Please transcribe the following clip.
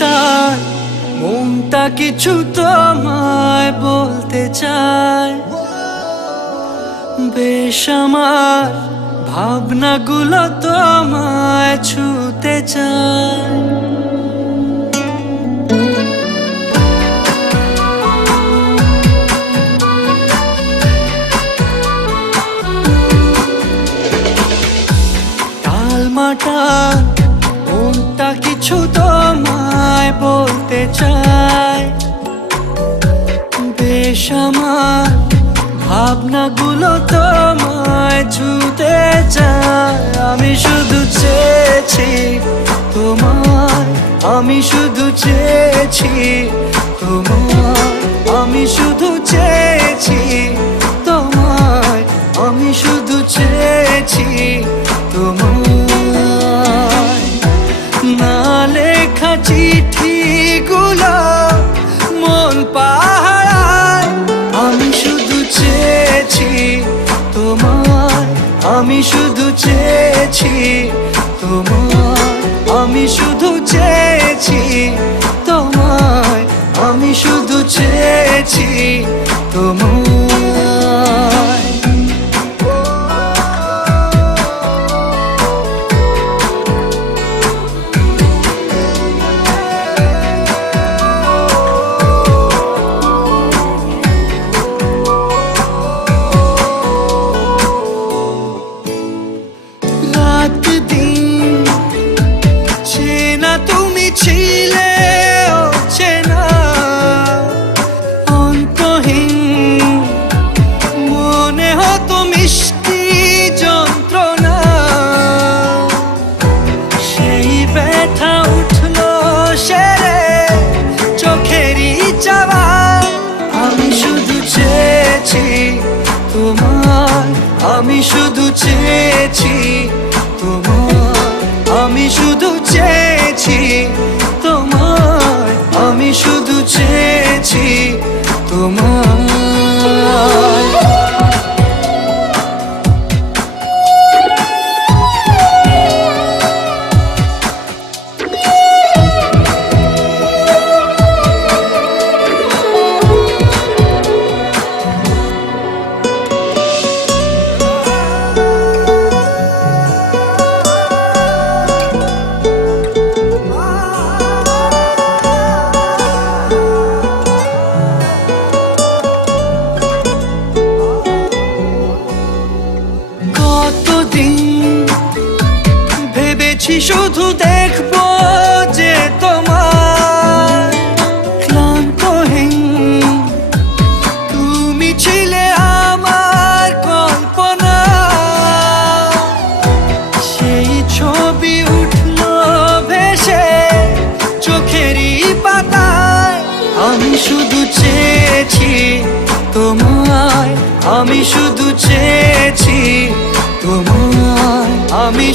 মাটার মনটা কিছু তোমায় বলতে চায়। বেশ আমার ভাবনাগুলো তোমায় ছুতে চায়। টালমাটাল মনটা কিছু তোমায় বলতে চায়। বেশ আমার ভাবনাগুলো তোমায় ছুতে চায়। আমি শুধু চেয়েছি তোমায়, আমি শুধু চেয়েছি তোমায়, আমি শুধু চেয়েছি তোমায়, আমি শুধু চেয়েছি তোমায়। না লেখা চিঠিগুলো মন পাহারায়। আমি শুধু চেয়েছি তোমায়, আমি শুধু চেয়েছি তোমায়, আমি শুধু চেয়েছি তোমায়, আমি শুধু চেয়েছি তোমায়। রাত দিন চেনা তুমি ছিলে চেনা অন্তহীন, মনে হতো মিষ্টি যন্ত্রণা। সেই ব্যথা উঠলো সেরে চোখেরই চাওয়ায়। আমি শুধু চেয়েছি তোমায়, আমি শুধু চেয়েছি তোমায়, আমি শুধু চেয়েছি তোমায়, আমি শুধু চেয়েছি তোমায়। ভেবেছি শুধু দেখবো যে তোমার ক্লান্তহীন তুমি ছিলে আমার কল্পনা। সেই ছবি উঠলো ভেসে চোখেরই পাতায়। আমি শুধু চেয়েছি তোমায়, আমি শুধু চেয়েছি তোমায়, আমি